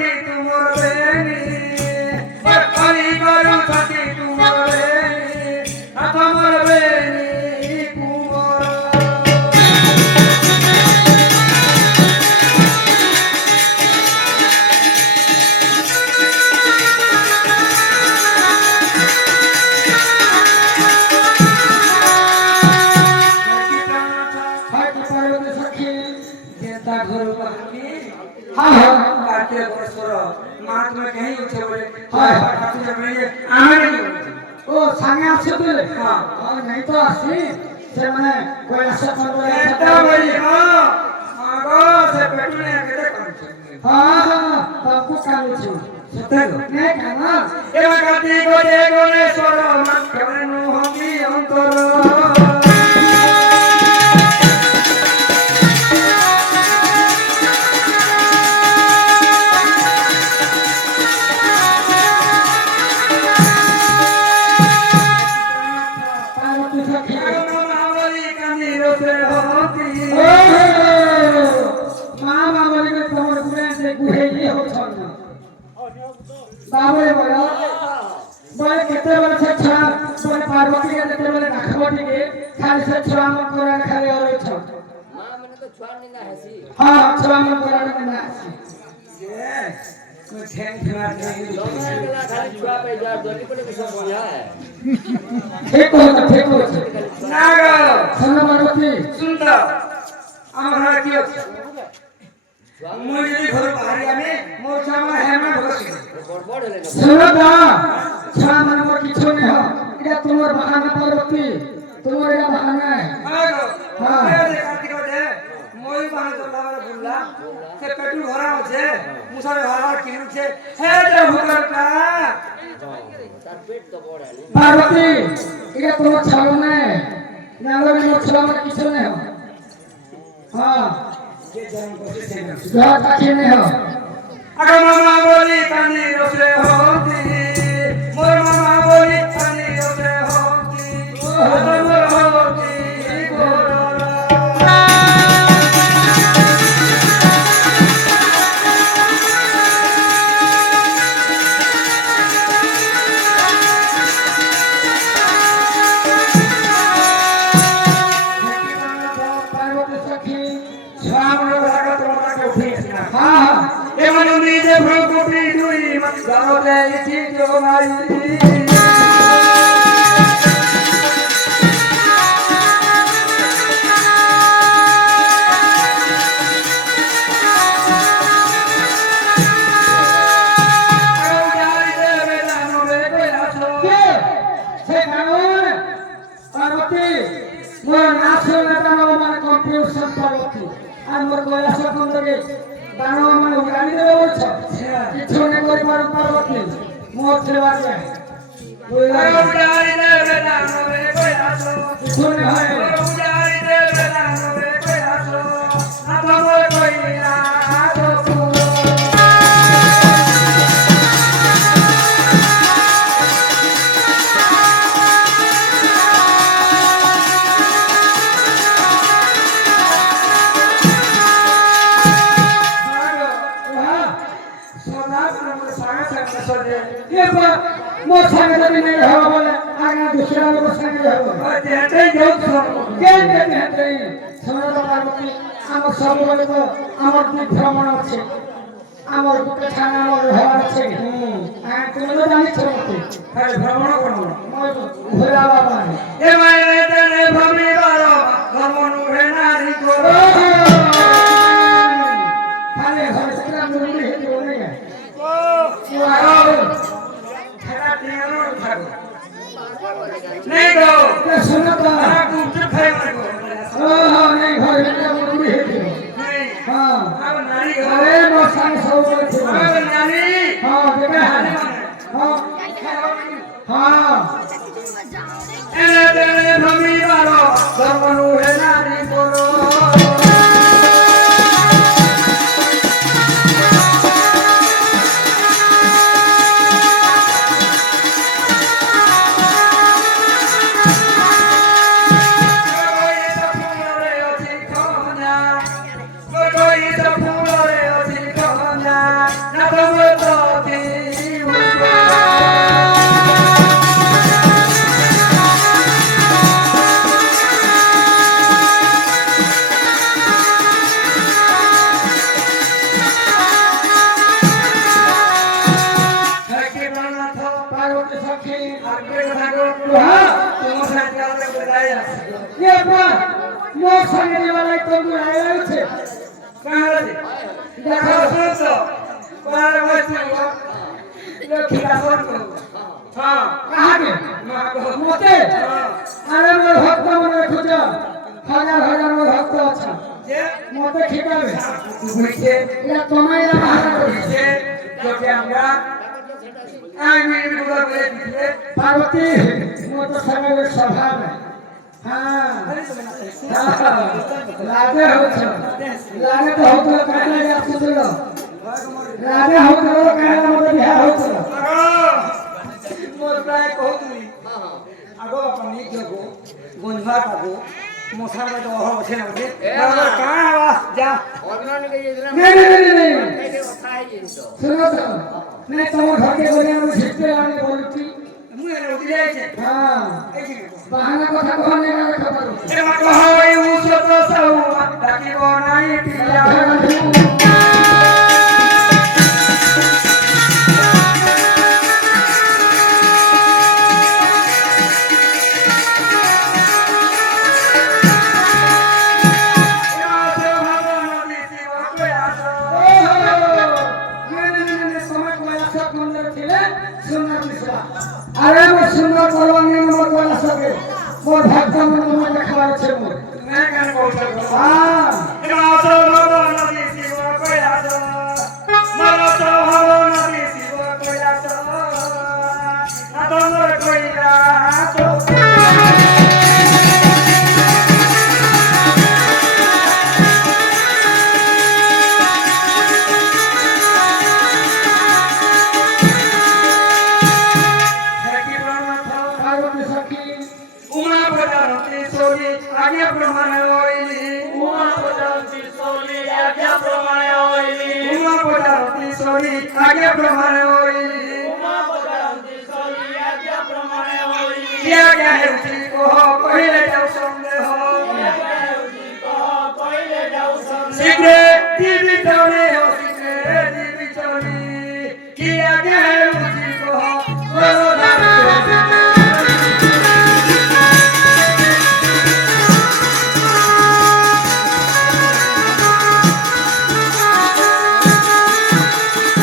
छाती तुमर बेनी ओए पानी करू छाती तुमर बेनी तुमर बेनी कुमर हाँ हाँ कार्तिक परस्पर महात्मा कहीं उठे बोले हाय ठाकुर जब नहीं आमे नहीं ओ सांगे आछे बोले हाँ नहीं तो आसी से माने कोई आशा कर एता भाई हां मागो से पेटने केते कर हाँ हाँ तबको काम छु सत्य नहीं खाना ए कार्तिक गोटे गणेश्वर माखनु हमी अंतर बाबरे बोलो बोले केते बोले से छा बोले पार्वती के केते बोले नाखबटी के खाली से छुआ मन कोरा खाली और छ मां मने तो छुआ नहीं ना हसी हां छुआ मन कोरा में ना हसी ये मैं ठेंग ठेंगा नहीं लोगला खाली छुआ पे जा दोनी पड़े के सब बुझा है ठीक हो नागो सुन पार्वती सुन तो हमरा की मुई यदि घर बाहर आमे मोर सामा हेमा भगसी गड़बड़ है सुन दा छुआ मन मोर किछो नहीं हो इटा तुमर बहाना पार्वती तुमर या बहाना है नागो हाँ। ये कार्तिक दे मोई बाहर चला वाला बुल्ला से पेटू भरा होछे मुसारे भरा किनु छे हे रे भुकरटा तार पेट तो बड़ है पार्वती इटा तुमर छालो नहीं नालो में मोर छुआ मन किछो नहीं हो हां ये जन्म बसे से जा ताके नहीं हो अगर मामा बोली कानी रोसे होती मोर मामा बोली कानी रोसे होती मोर होती गोरा पार्वती सखी स्वामी भागवत माता के उठीना हां ए मनुनी जे भ्रकुटी दुई मत गावले इति जो माई से कानून पार्वती मोर नासो नेतानो मन कंफ्यूजन पार्वती আর মোর কয়লা সকম থেকে দানো মানে উড়ানি দেবে বলছ কিছু নে করি পার্বতী মোর ছেলেবার যায় কিছু নে হয় ये मोर संग जब नहीं हो बोले आगे दूसरा लोग संग हो के कहते हैं सुनो तो पार्वती आम सब बोले तो आमर की भ्रमण আছে আমার বুকে ছানা আমার ঘর আছে আর তুমি তো জানিস মতে খালি ভ্রমণ করব মই ভোলা বাবা এ মায়ে তেনে ভ্রমি বারো ভ্রমণ উড়ে নারী করো খালি ঘর থেকে মুড়ি হেঁটে বলে গে খেলা টিয়ানো থাকো নেই গো सुनो तो কুকুর খাই মানে গো ओ नहीं घर में मुड़ी हेঁটে নেই हां अब नारी गो अरे नो संग सब बोले अब नारी हां देखा हां हां এনে তেনে ভ্রমি বারো ভ্রমণ উড়ে নারী করো ये बात मो संगे वाला तो आया छे कहाँ रे देखो सुन तो बार बार लक्ष्मी का फोन को हाँ कहाँ के माँ को मोते अरे मोर भक्त मन खोज हजार हजार मोर भक्त अच्छा जे मोते खिकावे बुझे ये तुम्हारे महाराज बुझे जो कि हमरा आई भी बुला बोले दिले पार्वती मो तो संगे स्वभाव है हाँ लागे हो लागे तो हो तो कहना जा सुनो लागे हो तो कहना मत बिहार हो तो मोर प्राय कहतुली आगो अपन नीक जगो गोंझा कागो मोसा में तो हो छे ना दे कहां आवाज जा नहीं सुनो तो नहीं तुम घर के बोले हम छिपे आने बोलती मुए रे उदिले छे हाँ बहाना কথা कहने का खबर ए मत होई मुसो तो सऊ ताकि वो नहीं पिया अरे वो सुंदर परवाने में मत वाला सके मोर भक्त मन मन देखबार छे मोर मैं कन बोल सकता हां रासो भवन नदी शिव कोयासो मरसो भवन नदी शिव कोयासो अदंगर कोइलासो पार्वती सखी उमा पदारती सोली आज्ञा प्रमाण होइली उमा पदारती सोली आज्ञा प्रमाण होइली उमा पदारती सोली आज्ञा प्रमाण होइली उमा पदारती सोली आज्ञा प्रमाण होइली क्या क्या है उसी को पहले जाओ संदेह पहिले जाऊ सब शीघ्र दीवी चौड़ी हो शीघ्र दीवी चौड़ी क्या क्या है उसी को बोलो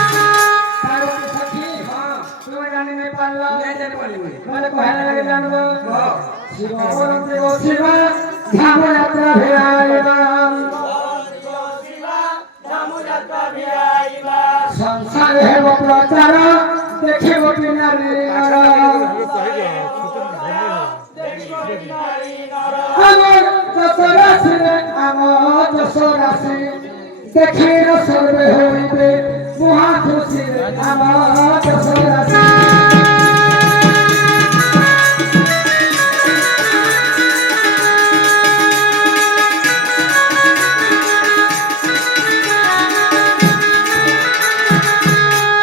पार्वती सखी हाँ तुम जाने नहीं पाला नहीं जाने वाली हुई मैंने कहने लगे जानबो हाँ शिव बोलते हो शिव धाम यात्रा भेआइबा धाम यात्रा भी आइबा संसार है वो प्रचार देखे वो नारी আমার দশরাশি আমার দশরাশি দেখে সর্বে হইবে মহা খুশি আমার দশরাশি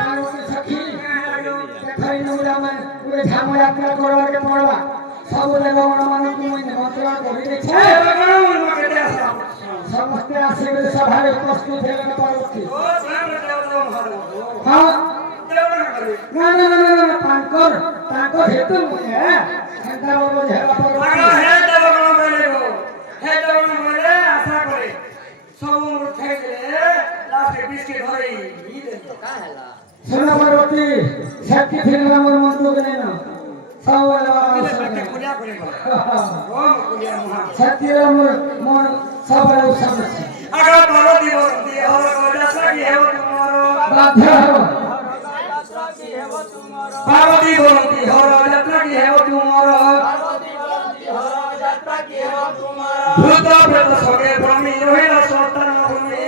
পার্বতী সখী দেখাই নৌরামে পুরে ঝামযাত্রা করবাকে পড়বা सब देवगण मानक मुझे निमंत्रण करी देछे ए भगवान मके दे आसा समस्त आशीर्वाद सभा में उपस्थित है पार्वती ओ सामने देवता हरो हां देवता करे ना तांकर हेतु मुझे घंटा बाबू हेला आगा पार्वती हे देवगण बोले गो हे देवगण बोले आशा करे सब उम्र खाई दे लास्ट के 20 के धरे ई दे का हैला सुना पार्वती शक्ति फिर हमर मन तो गने ना सब वाला किले सत्य पूजा करे ओम पूजा महा शक्ति हमर मन सब वाला समझ आगा पार्वती बोलती और कोला सगी है तुम्हारो बाध्य हो पार्वती बोलती और यात्रा की है तुम्हारो यात्रा की हो तुम्हारा भूत प्रेत सगे ब्रह्मी रोहिला सोतन भूमि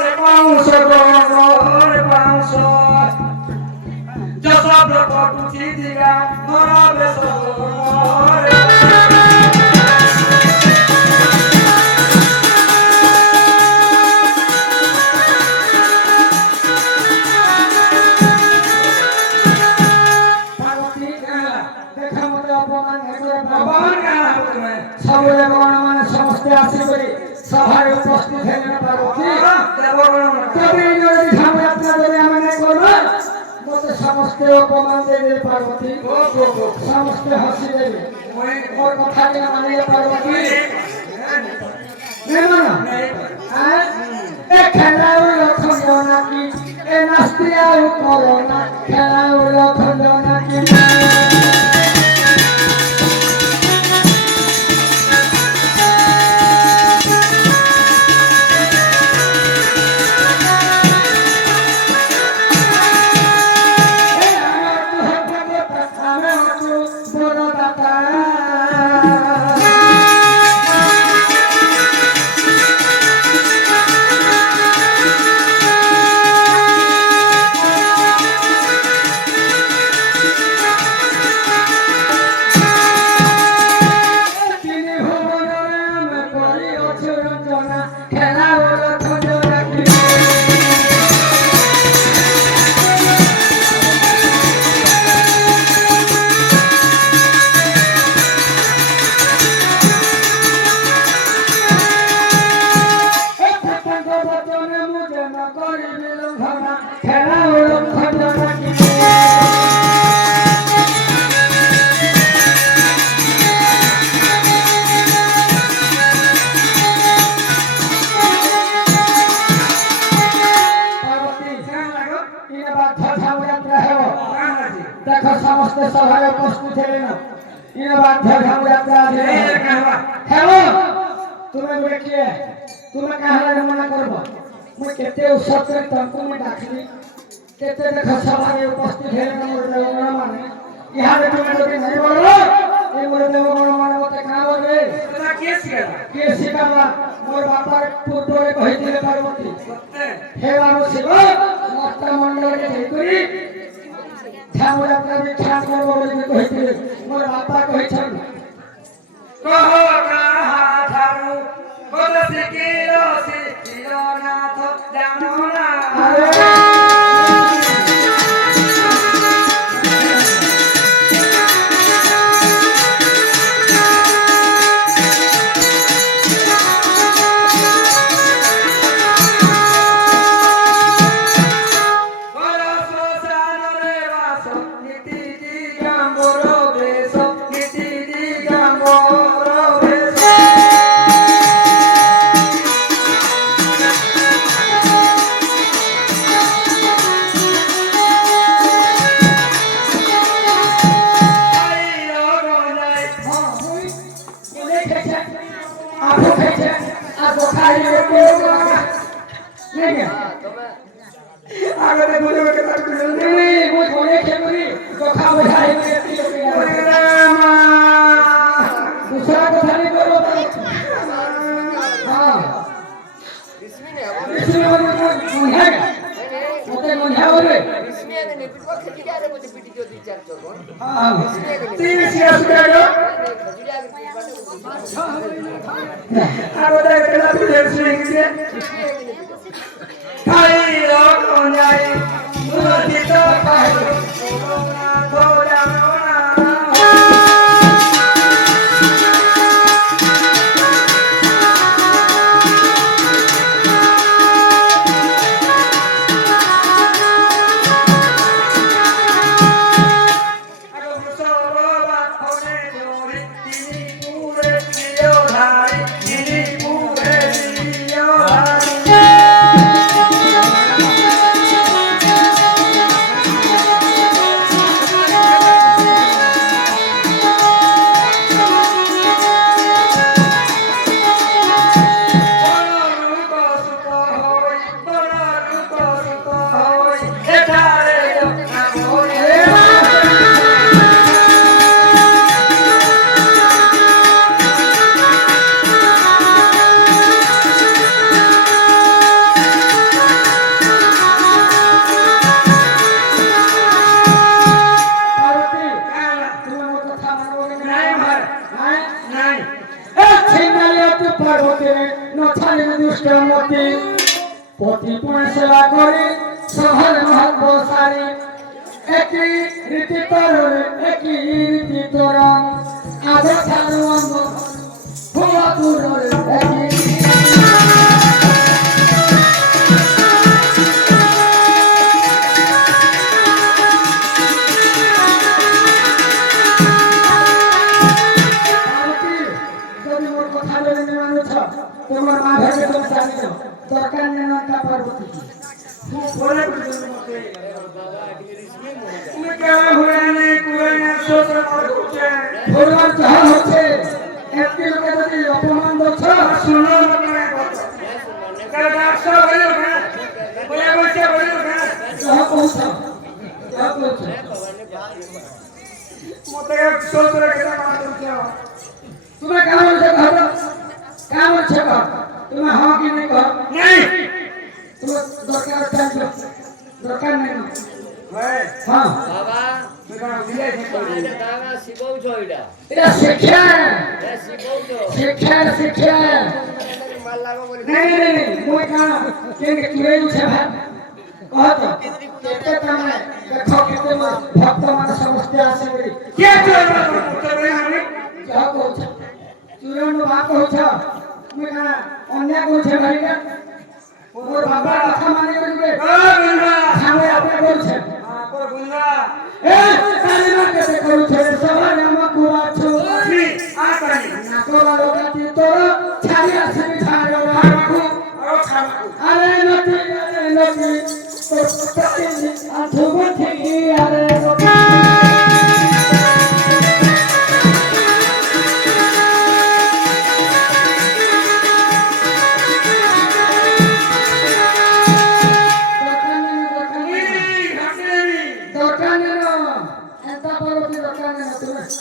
रे पाउस रे पाउस जसा प्रकट उठी दिगा मरा बेस मोरे पार्वती देखा मत अपमान है करे भगवान का नाम तुम्हें सब देवगण माने समस्त आशी करी सभारे उपस्थित है पार्वती देवगण तभी जो धाम यात्रा करे हमें नहीं करो मत समस्त সমস্ত অপমান দেবে পার্বতী সমস্ত হাসি দেবে ওর কথা নিয়ে মানিয়ে পার্বতী নেই মানো এ খেলা হলো খন্ড নাকি এ নাস্তি আর করো না খেলা হলো খন্ড নাকি খেলা হলো খন্ড নাকি খেলা হলো খন্ড নাকি দেখো সমস্ত সভায় উপস্থিত ছিলেন ইনে বাধ্য ঝামু যাত্রা হ্যালো তুমি বলে কি তুমি কাহারে মনে করব মুই কেতে উৎসব করে তুমি ডাকলি কেতে দেখো সভায় উপস্থিত ছিলেন মোর দেবগণ মানে ইহারে তুমি যদি নাই বলো এই মোর দেবগণ মানে মতে কা বলবে তোরা কে শিখাবা মোর বাপার পুত্রে কহিছিলে পার্বতী হে বাবু শিব মস্ত মণ্ডলকে ঠিক করি ঝামু যাত্রা বিখ্যাত করব বলে কহিছিলে মোর বাপা কহিছেন কহ কাহা ঠারু বল শিকিল নাথ জানো না আরে আগতে বলে বলে কাটতে মুই কোনে খেলুরি কথা বুঝাই दूसरा কথা नहीं बोलो हां इसमें मुझे मते मुझे बोले हां तीन सियास करो আগতে কেলা তুলে সিংকে খাই রকম যাই মুরতি তো পাই না থোড়া পতিপুর সেবা করে সহল মহৎ বসারি একই রীতি তরুণ একই রীতি তরং আদর ছাড়ু অঙ্গ ভুয়া পুরুষ একই জানি না দরকার নেই না তা পার্বতী बोले कुछ मते তুমি কেমন হয়ে নি কুরাইনে সোসা করে উঠে ভগবান যাহা হচ্ছে একটি লোকে যদি অপমান করছ শুনো না কথা কাল ডাকছো বলে না বলে বসে বলে না যাহা পৌঁছ যাহা পৌঁছ মতে সোসা কেটা কাজ করছো তুমি কেমন আছে ঘর কেমন আছে ঘর তুমি হ্যাঁ কি নেই ঘর नहीं তোমার দরকার আছে দরকার নেই না है হ্যাঁ বাবা मेरा विले এটা দাদা শিখাউছ এটা এটা শিক্ষা এটা শিখাউছ শিক্ষা শিক্ষা মাল লাগো বলে नहीं नहीं नहीं कोई कहां के तुरे छे भाई कहत केते तमे देखो केते भक्त मान समस्या आसे करी क्या चल रहा है पुत्र रे हमें क्या कहछ तुरन बात कहछ मैं कहा अन्य कहछ भाई का मोर बाबा कथा माने करिवे हां गुंगा सामने आपने कहछ हां पर गुंगा ए कालिना केते कहछ सभा नाम कुआ छु सी आ करी ना को लोकाती तो छाड़ी आसे छाड़ो खामाकू और खामाकू अरे नती तो पत्ते आठो थी अरे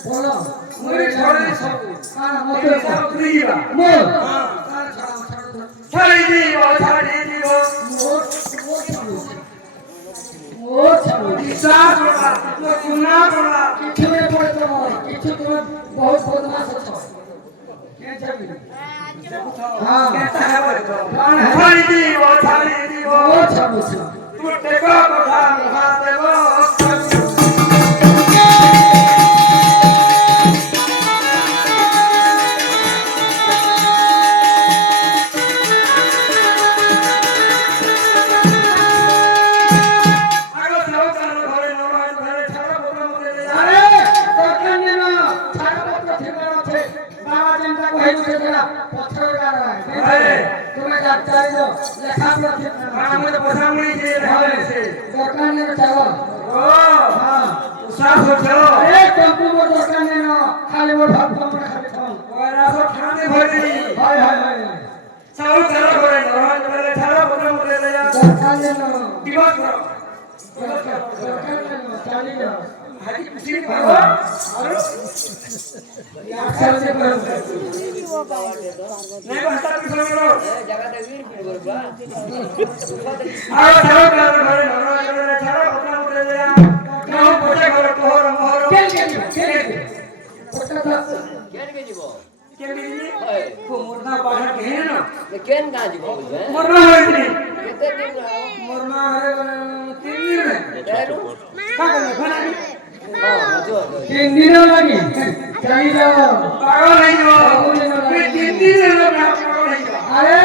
बोलो मुझे छोड़े सब हां मुझे मत सब प्रिया मोर हां छाड़ी दी वो मोर छाड़ो साथ वाला तो गुना वाला किछु में पड़े तो किछु तुम बहुत बदमाश हो के जाबी हां कहता है वो तो कौन है छाड़ी दी वो मोर छाड़ो तू टेको कथा हाथ वो अरे दरकार ने ना छाड़ा पत्र ठिकाना थे बाबा जनता को हेतु से तेरा पत्थर लगा रहा है तुम्हें जागता है जो लेखा प्रति दरकार ने चलो हां अरे कंपू को दरकार ने ना खाली वो भाग भाग खाली खाओ हाय हाय हाय दरकार ने ना दरकार ने ना चाली जाओ यार सब से पर জায়গাটা গিয়ে কি করবা কেন পটকা কেন কে দিব मुर्दा बाहर कहे ना কেন না দিব হ্যাঁ मरना है नहीं কেতে দিন मरना है 3 दिन में এটাইলো क्या करना खाना नहीं হ্যাঁ বুঝো तीन दिन लगी चाहिए जाओ पागल नहीं हो 3 दिन में आप पागल नहीं हो अरे